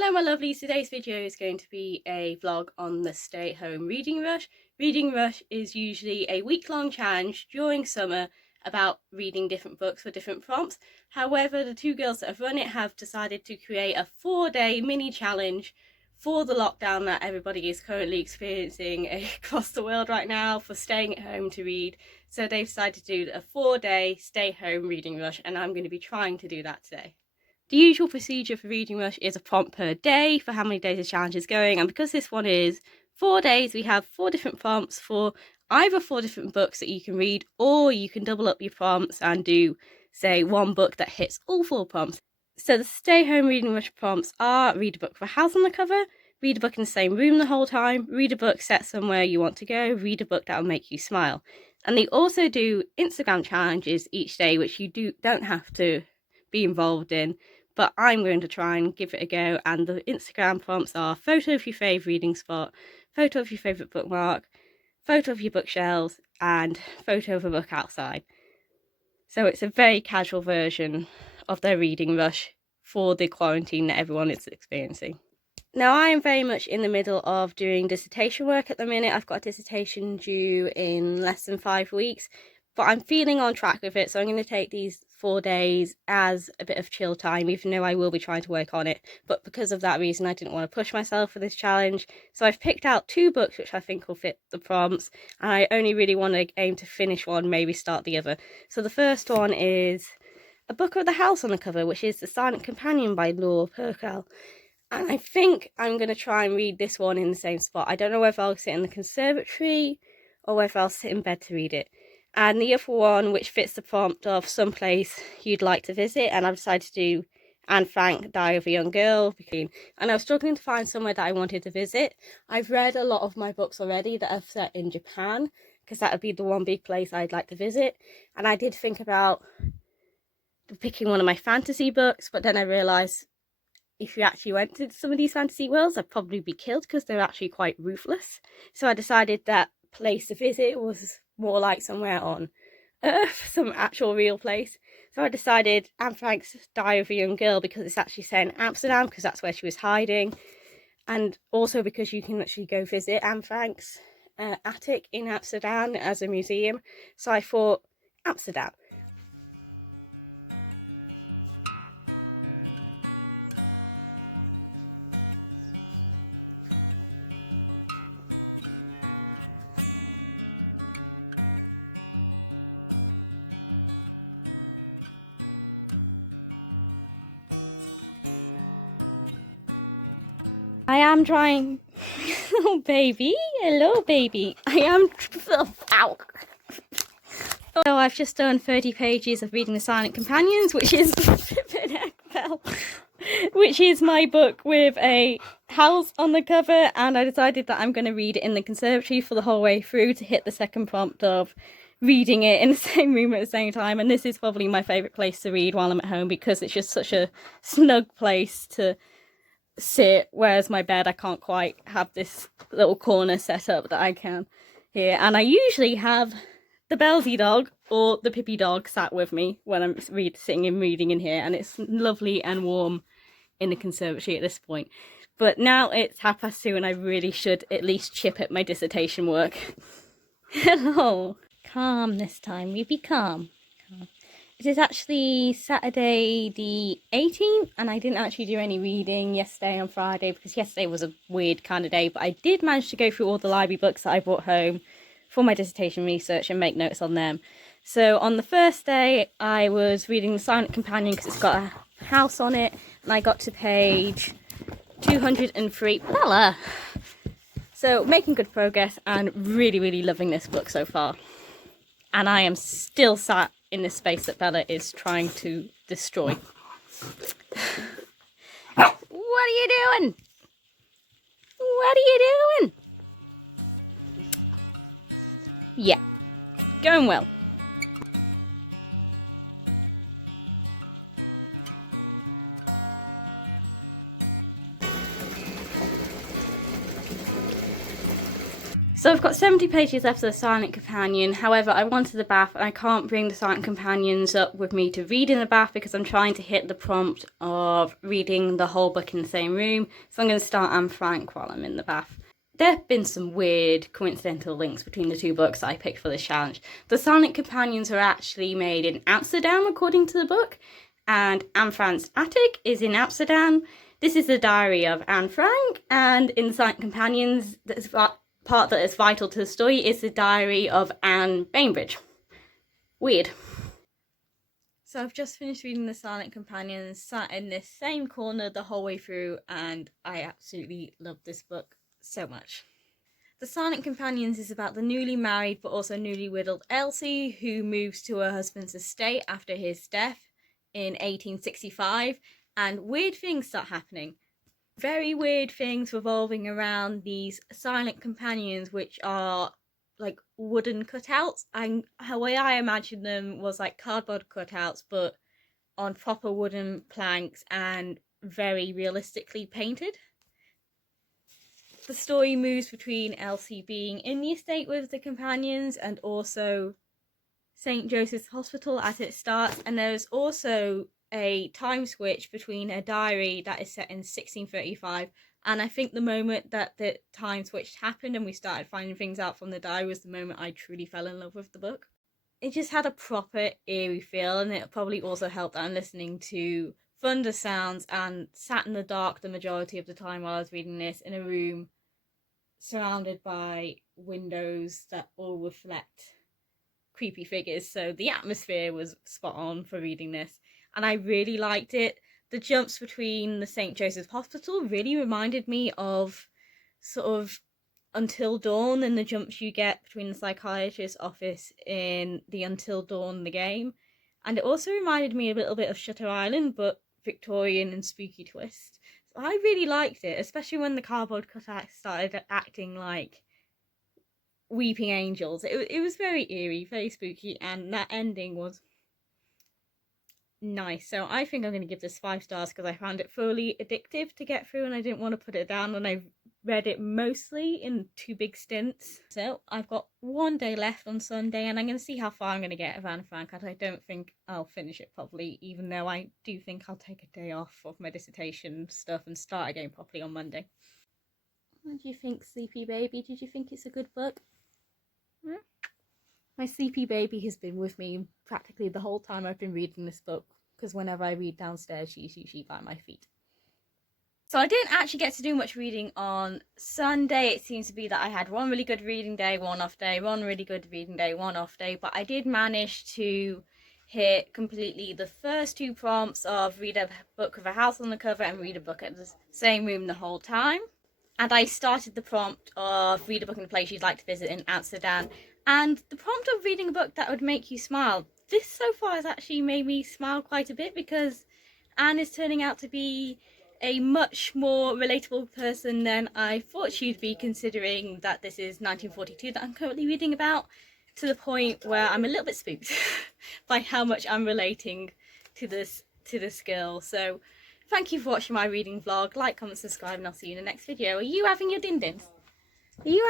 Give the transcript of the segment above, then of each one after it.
Hello my lovelies, today's video is going to be a vlog on the stay-at-home reading rush. Reading rush is usually a week-long challenge during summer about reading different books for different prompts. However, the two girls that have run it have decided to create a 4-day mini challenge for the lockdown that everybody is currently experiencing across the world right now for staying at home to read. So they've decided to do a 4-day stay-home reading rush, and I'm going to be trying to do that today. The usual procedure for Reading Rush is a prompt per day for how many days the challenge is going, and because this one is 4 days, we have 4 different prompts for either 4 different books that you can read, or you can double up your prompts and do, say, one book that hits all 4 prompts. So the Stay Home Reading Rush prompts are: read a book with a house on the cover, read a book in the same room the whole time, read a book set somewhere you want to go, read a book that will make you smile. And they also do Instagram challenges each day, which you don't have to be involved in, but I'm going to try and give it a go. And the Instagram prompts are: photo of your favourite reading spot, photo of your favourite bookmark, photo of your bookshelves, and photo of a book outside. So it's a very casual version of their reading rush for the quarantine that everyone is experiencing. Now, I am very much in the middle of doing dissertation work at the minute. I've got a dissertation due in less than 5 weeks, but I'm feeling on track with it, so I'm going to take these 4 days as a bit of chill time, even though I will be trying to work on it. But because of that reason, I didn't want to push myself for this challenge. So I've picked out 2 books which I think will fit the prompts, and I only really want to aim to finish one, maybe start the other. So the first one is a book with a house on the cover, which is The Silent Companion by Laura Perkel. And I think I'm going to try and read this one in the same spot. I don't know whether I'll sit in the conservatory or whether I'll sit in bed to read it. And the other one, which fits the prompt of someplace you'd like to visit, and I've decided to do Anne Frank, Diary of a Young Girl. And I was struggling to find somewhere that I wanted to visit. I've read a lot of my books already that are set in Japan, because that would be the one big place I'd like to visit. And I did think about picking one of my fantasy books, but then I realised if you actually went to some of these fantasy worlds, I'd probably be killed because they're actually quite ruthless. So I decided that place to visit was more like somewhere on Earth, some actual real place. So I decided Anne Frank's Diary of a Young Girl because it's actually set in Amsterdam, because that's where she was hiding, and also because you can actually go visit Anne Frank's attic in Amsterdam as a museum. So I thought Amsterdam. I am trying. Oh, baby. Hello, baby. I am. Ow. So I've just done 30 pages of reading The Silent Companions, which is which is my book with a house on the cover, and I decided that I'm going to read it in the conservatory for the whole way through to hit the second prompt of reading it in the same room at the same time. And this is probably my favourite place to read while I'm at home, because it's just such a snug place to sit, whereas my bed, I can't quite have this little corner set up that I can here. And I usually have the Belsy dog or the Pippi dog sat with me when I'm sitting and reading in here, and it's lovely and warm in the conservatory at this point. But now it's 2:30 and I really should at least chip at my dissertation work. Hello. Calm this time, you be calm. It is actually Saturday the 18th, and I didn't actually do any reading yesterday on Friday because yesterday was a weird kind of day, but I did manage to go through all the library books that I brought home for my dissertation research and make notes on them. So on the first day, I was reading The Silent Companion because it's got a house on it, and I got to page 203. Bella! So making good progress and really, really loving this book so far. And I am still sat in this space that Bella is trying to destroy. What are you doing? What are you doing? Yeah, going well. So I've got 70 pages left of the Silent Companion. However, I wanted the bath and I can't bring the Silent Companions up with me to read in the bath because I'm trying to hit the prompt of reading the whole book in the same room. So I'm going to start Anne Frank while I'm in the bath. There have been some weird coincidental links between the two books that I picked for this challenge. The Silent Companions were actually made in Amsterdam according to the book, and Anne Frank's attic is in Amsterdam. This is the diary of Anne Frank, and in the Silent Companions, part that is vital to the story is the diary of Anne Bainbridge. Weird. So I've just finished reading The Silent Companions, sat in this same corner the whole way through, and I absolutely love this book so much. The Silent Companions is about the newly married but also newly widowed Elsie, who moves to her husband's estate after his death in 1865, and weird things start happening. Very weird things revolving around these silent companions, which are like wooden cutouts. And the way I imagined them was like cardboard cutouts, but on proper wooden planks and very realistically painted. The story moves between Elsie being in the estate with the companions and also St. Joseph's Hospital as it starts, and there's also a time switch between a diary that is set in 1635, and I think the moment that the time switch happened and we started finding things out from the diary was the moment I truly fell in love with the book. It just had a proper eerie feel, and it probably also helped that I'm listening to thunder sounds and sat in the dark the majority of the time while I was reading this in a room surrounded by windows that all reflect creepy figures, so the atmosphere was spot on for reading this, and I really liked it. The jumps between the St. Joseph's Hospital really reminded me of sort of Until Dawn and the jumps you get between the psychiatrist's office in the Until Dawn the game, and it also reminded me a little bit of Shutter Island but Victorian and spooky twist. So I really liked it, especially when the cardboard cutouts started acting like weeping angels. It was very eerie, very spooky, and that ending was nice. So I think I'm going to give this 5 stars because I found it fully addictive to get through and I didn't want to put it down, and I read it mostly in 2 big stints. So I've got 1 day left on Sunday and I'm going to see how far I'm going to get of Anne Frank, and I don't think I'll finish it properly, even though I do think I'll take a day off of my dissertation stuff and start again properly on Monday. What do you think, Sleepy Baby? Did you think it's a good book? My sleepy baby has been with me practically the whole time I've been reading this book, because whenever I read downstairs, she's usually by my feet. So I didn't actually get to do much reading on Sunday. It seems to be that I had 1 really good reading day, 1 off day, 1 really good reading day, 1 off day, but I did manage to hit completely the first 2 prompts of read a book with a house on the cover and read a book at the same room the whole time. And I started the prompt of read a book in a place you'd like to visit in Amsterdam, and the prompt of reading a book that would make you smile. This so far has actually made me smile quite a bit because Anne is turning out to be a much more relatable person than I thought she'd be, considering that this is 1942 that I'm currently reading about, to the point where I'm a little bit spooked by how much I'm relating to this girl. So thank you for watching my reading vlog. Like, comment, subscribe, and I'll see you in the next video. Are you having your din-dins? Are you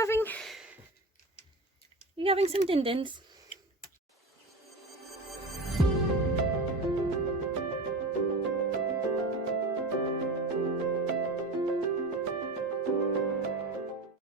having some din-dins?